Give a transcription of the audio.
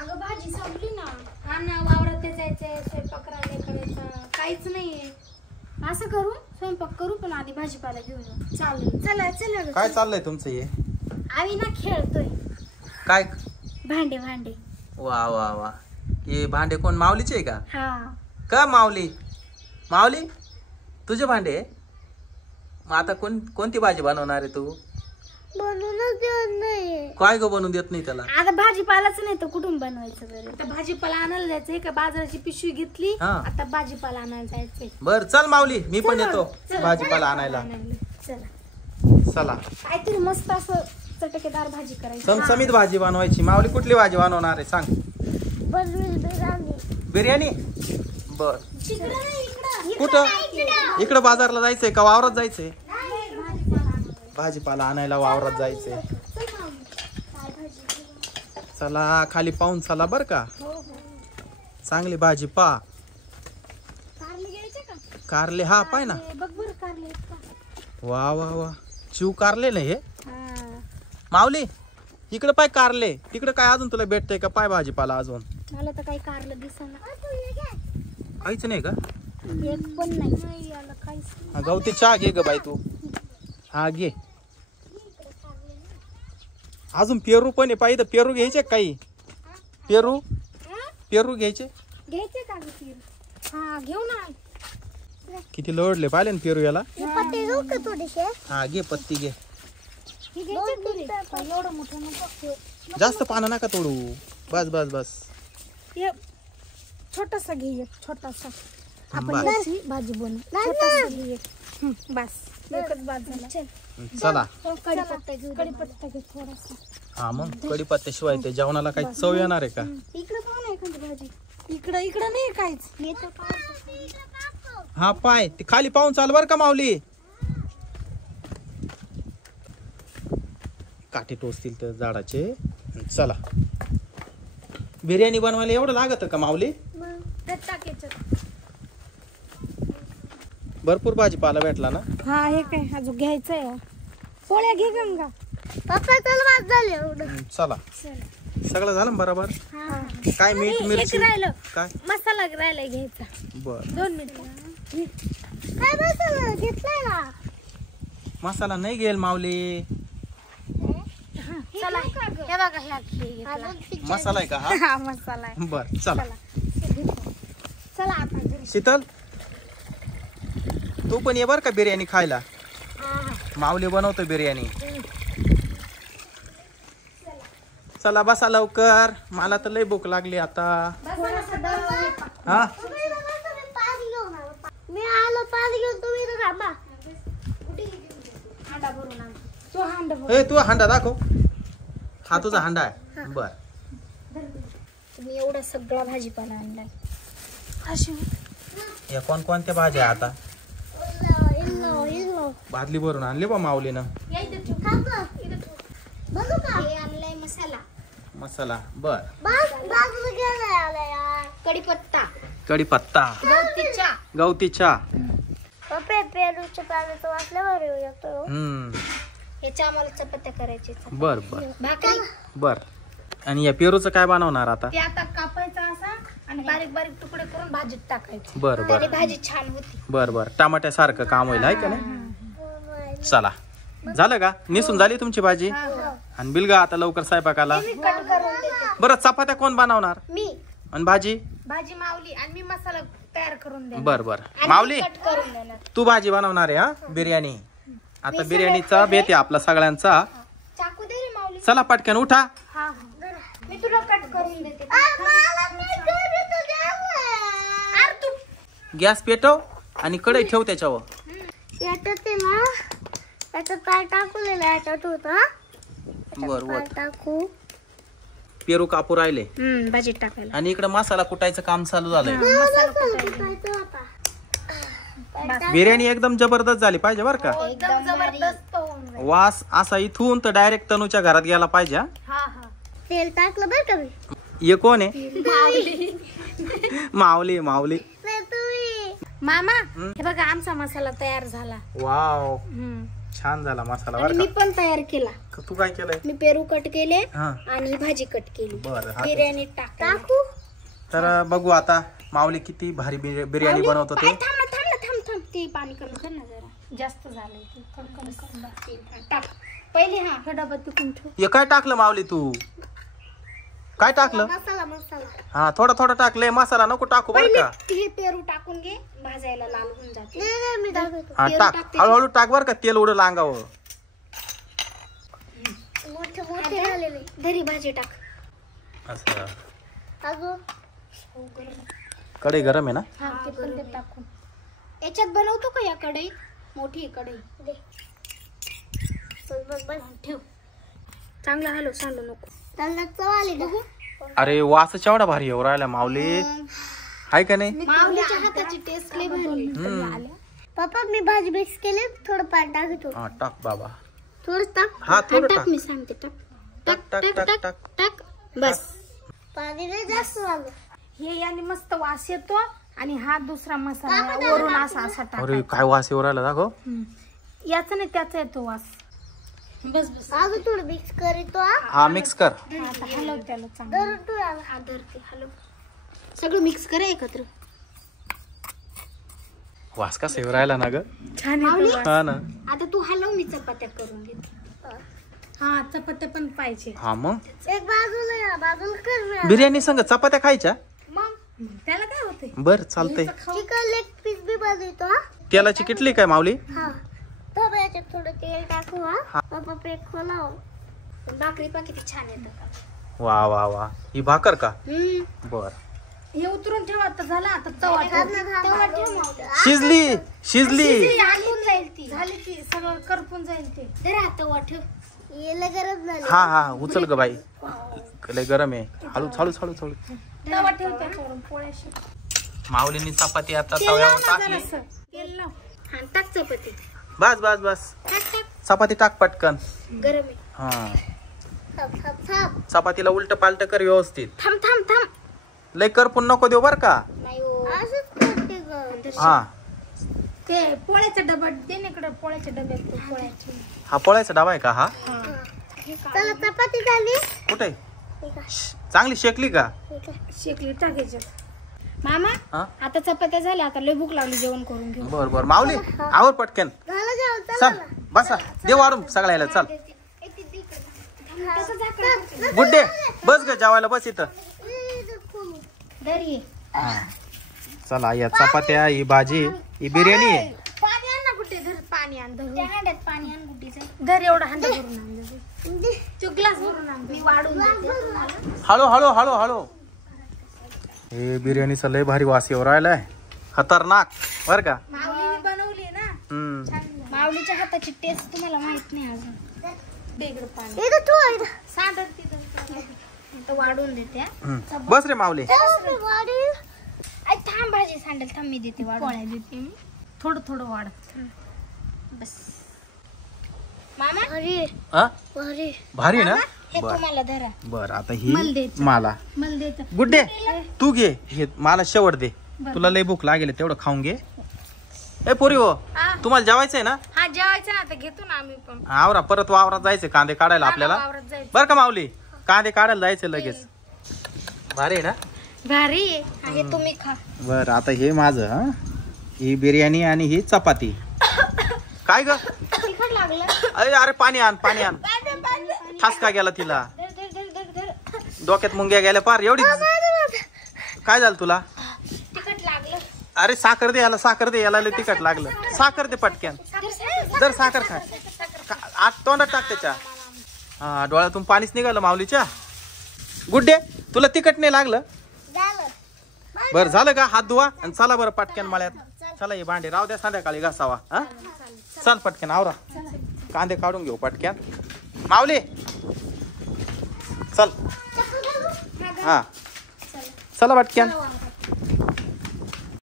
अगं भाजी संपली ना. हा ना, वावरात जायचंय, स्वयंपाक करायचा, काहीच नाहीये. असं करू, स्वयंपाक करू पण आधी भाजीपाला घेऊन येऊ. चालेल. चला चला. काय चाललंय तुमचं हे? आम्ही ना खेळतोय. काय? भांडे भांडे. वा वा वा. हे भांडे कोण, माऊलीचे आहे का? हा. का माऊली? माऊली तुझे भांडे? मग आता कोणती भाजी बनवणार आहे तू? बनवूनच देत नाही. काय ग बनवून देत नाही त्याला? आता भाजीपालाच नाही तर कुठून बनवायचं बरं? आता भाजीपाला आणायला जायचंय का? बाजाराची पिशवी घेतली, हा. आता भाजीपाला आणायला जायचंय. बर चल माऊली, मी पण चला, येतो चला. भाजीपाला आणायला. चला. चला. काहीतरी मस्त असं चटकेदार भाजी करायची. चमचमीत भाजी बनवायची. माऊली कुठली भाजी बनवणार आहे सांग? बिर्याणी. बर. कुठं? इकडं बाजारला जायचंय का वावरात जायचंय? भाजीपाला आणायला वावरात जायचंय. चला खाली पाहून चला बर का. चांगली भाजी पा. कारले हा पाय ना. बघ बरं कारले. वा वा वा. चिव कारले ना हे. माऊली इकडे पाय कारले. तिकडे काय अजून तुला भेटतंय का? पाय भाजीपाला अजून. मला तर काही कारलं दिसेना. काहीच नाही का? एक पण नाही. याला काहीच. गवती चहा घे ग बाई तू. हा घे. अजून पेरू पण आहे पाहिजे. पेरू घ्यायचे काही? पेरू घ्यायचे का ग? हा घेऊ ना. किती लोडले पाहिले ना पेरू याला. थोडेसे. हा घे पत्ती घे. एवढं मोठं नको. जास्त पानं नका तोडू. बस बस बस. छोटासा घे एक. छोटासा आपण बस. याची भाजी बनवू. छोटासा घे एक. बस एकच भात झाला. चला. कढीपत्ता घे थोडासा. हा मग कढीपत्त्याशिवाय ते जेवणाला काही चव येणार आहे का? इकडे पाहू ना एखादी भाजी. इकडं नाही काहीच. हा पाय ते खाली पाहून चाल बर का माऊली. काठी टोचतील तर झाडाचे. चला. बिर्याणी बनवायला एवढं लागत का माऊली? भरपूर भाजीपाला भेटला ना. हा हे काय अजून घ्यायचंय. पोळ्या घे गंगा. पप्पा चल वाज झाले एवढं. चला. सगळं झालं ना बरोबर? काय मीठ मिरची राहिलं. काय मसाला राहिलाय घ्यायचा. बर. 2 मिनिटं. काय मसाला घेतलाय ना? मसाला नाही घेईल माऊली. चला हे बघा ह्या घेतला. मसाला आहे का हा? हा मसाला आहे. बर चला. चला आता घरी. शीतल तू पण ये बर का बिर्याणी खायला. माऊली बनवतो बिर्याणी. चला बसा लवकर. मला तर लय भूक लागली आता. हा मी आलो पाणी घेऊन. तुम्ही थांबा. तू हांडा दाखव. हा तुझा हांडा आहे. बर. तुम्ही एवढा सगळा भाजीपाला आणलाय. या कोणत्या भाज्या आता? बादली भरून आणली बा माऊलीनं. मसाला. मसाला बर. कढीपत्ता. कढीपत्ता. गवती चहा. पेरूच्या पाण्याचं वाटलं बरं येतो. याच्या आम्हाला चपात्या करायची. बर बर भाकरी. बर. आणि या पेरूचं काय बनवणार आता? ते आता कापायचा असा आणि बारीक बारीक तुकडे करून भाजीत टाकायचे. बर बर. भाजी छान होती. बर बर. टमाट्यासारखं काम होईल आहे का नाही? चला. झालं का? निसून झाली तुमची भाजी? आणि बिलगा आता लवकर स्वयंपाकाला. बरं चपात्या कोण बनवणार? मी. आणि भाजी? भाजी माऊली आणि मी मसाला तयार करून देणार. बर बर. माऊली कट करून देणार. तू भाजी बनवणार आहे हा? बिर्याणी. आता बिर्याणीचा बेत आहे आपला सगळ्यांचा. चाकू दे रे माऊली. चला पटकन उठा. मी तुला कट करून देते. गॅस पेटव आणि कढई ठेव त्याच्यावर. याच्यात ना याच्यात पाय टाकलेलं याच्यात होतं. बर बर. टाकू. पेरू कापू राहिले भाजीत टाकायला. आणि इकडे मसाला कुटायचं काम चालू झालंय. मसाला बिर्याणी एकदम जबरदस्त झाली पाहिजे बर का. एकदम जबरदस्त होऊन जाईल. वास असा इथून तर डायरेक्ट तनूच्या घरात गेला पाहिजे. तेल टाकलं बरं का मी. हे कोण आहे? माऊली. माऊली. मामा हे बघा आमचा मसाला तयार झाला. वाव छान झाला मसाला आणि बर मी का. पण तयार केला. तू काय केलंय? मी पेरू कट केले हा आणि भाजी कट केली. बरं हा. बिर्याणी टाकू. तर बघू आता माऊली किती भारी बिर्याणी बनवतो ते. थांब ते पाणी कमी कर ना जरा, जास्त झालंय ते, थोडं कमी कर. टाक पहिले. हा हे डबा तिकून ठेव. हे काय टाकलं माऊली तू? काय टाकलं? मसाला हा थोडा टाकले, मसाला नको टाकू बरं पहिले का. हे पेरू टाकून घे, भाजायला लाल होऊन जाते. नाही मी दाखवतो. हा तेल टाक, टाकते. हळूहळू टाक बरं का, तेल उडलं अंगावर. मोठे झालेले. धरी भाजी टाक. असं अजून कढई गरम आहे ना? हा ते पण ते टाकून. याच्यात बनवतो का या कढईत? मोठी आहे कढई. दे. बस ठेव. चांगलं हलव, सांडू नको. त्याला चव आली बघू. अरे वास एवढा भारी येऊ राहिला माऊली, हाय का नाही? माऊलीच्या हाताची टेस्ट लय भारी. पप्पा मी भाजी मिक्स केली, थोडं पाणी टाकतो. हा टाक बाबा. थोडंच टाक. हा थोडं टाक, टाक. मी सांगते. टाक टाक टाक टाक टाक. टाक बस. पाणी नाही जास्त झालं. हे याने मस्त वास येतो आणि हा दुसरा मसाला वरून असा अरे टाकायचा. काय वास येऊ राहिला दाखव. याचा नाही त्याचा येतो वास. बस बस. अजून थोडं मिक्स करीतो. हा मिक्स कर. आता हलव त्याला चांगलं. धरते. हलव. सगळं मिक्स करा एकत्र. वास कसा येऊ राहिला ना ग. छान येतो. हा ना. आता तू हलव, मी चपात्या करून घेते. हा चपात्या पण पाहिजे. हा मग एक बाजूला कर. बिर्याणी संग चपात्या खायच्या. मग त्याला काय होते. बर चालतंय. चिकन लेग पीस बी बनवतो. तेलाची किटली काय माऊली? हा तर याच्यात थोडं तेल टाकू. हा पप्पा पेट खोलाव. भाकरी पण किती छान येतात. वा वा वा, ही भाकर का? बर. हे उतरून ठेवा. आता झाला. आता तवा ठेव. शिजली शिजली. आणून जाईल ती. झाली ती, सगळं करपून जाईल ते. जरा तवा ठेव. याला गरज झाली. हा हा उचल ग बाई, लय गरम आहे. हळू हळू हळू हळू. तवा ठेव त्याच्यावरून पोळ्याशी. माऊलीनी चपाती आता तव्यावर टाकली. तेल लाव. हा टाक चपाती. बस बस बस. टाक टाक. चपाती टाक पटकन. गरम आहे. हा थांब. चपातीला उलट पालट कर व्यवस्थित. थांब थांब थांब. लय करपून नको देऊ बर का. नाही हो. असंच करते ग. हा ते पोळ्याचा डबा दे ना इकडे. पोळ्याच्या डब्यात ते पोळ्याची. हा पोळ्याचा डबा आहे का हा? चला चपाती झाली. कुठे? चांगली शेकली का? शेकली टाकायची. मामा हा आता चपात्या झाल्या. आता लय भूक लागली, जेवण करून घेऊ. बर बर माऊली आवर पटकन. झालं जेवण. चल बसा, दे वाढून सगळ्याला. चल गुड्डे बस ग जेवायला, बस इथं. दरी चला या चपात्या, ही भाजी, ही बिर्याणी आहे. पाणी आण ना कुठे. धर पाणी आण. धर हांड्यात पाणी आण गुड्डीचं. धर एवढा हांडा भरून आण. तो ग्लास भरून आण. मी वाढून देते तुम्हाला. हळू हळू हळू हळू. हे बिर्याणीचा लय भारी वास येऊ राहिलाय, खतरनाक बर का. माऊलीने बनवली ना. माऊलीच्या हाताची टेस्ट तुम्हाला माहित नाही अजून. वेगळं पाणी इथं ठेव. साधं तिथं वाढून देते. बस रे माऊली. थांब, भाजी सांडेल. थांब, मी देते वाढ. पोळ्या देते मी. थोडं थोडं वाढ. बस मामा. हा अरे भारी ना. हे तुम्हाला धरा. बर आता मला ही द्यायचं. मला मला द्यायचं. गुड्डे तू घे, हे मला शेवट दे. तुला लय भूक लागेल, तेवढं खाऊन घे. ए पोरी हो, तुम्हाला जेवायचंय ना? हा जेवायचं ना. आता घेतो ना आम्ही पण. आवरा, परत वावरात जायचं कांदे काढायला आपल्याला. वावरात जायचं. बर का माऊली, कांदे काढायला जायचं लगेच. भारी आहे ना. भारी आहे. हे तुम्ही खा. बर आता हे माझं. हा ही बिर्याणी आणि ही चपाती. काय ग? तिखट लागलं. अरे पाणी आण, पाणी आण. ठसका गेला तिला, धर धर धर धर धर. डोक्यात मुंग्या गेल्या पार. एवढी काय झालं तुला? तिखट लागलं. अरे साखर दे याला, साखर दे याला, लय तिखट लागलं. साखर दे पटक्यान. जर साखर खा, आत तोंडात टाक त्याच्या. हा डोळ्यातून पाणीच निघालं माऊलीच्या. गुड्डे तुला तिखट नाही लागलं? बर झालं का? हात धुवा आणि चला बरं पटक्यान मळ्यात. चला हे भांडे राहू द्या, संध्याकाळी घासावा. हा चल पटक्यान आवरा, कांदे काढून घेऊ पटक्यान. माऊली चल. हा चला पटक्यान.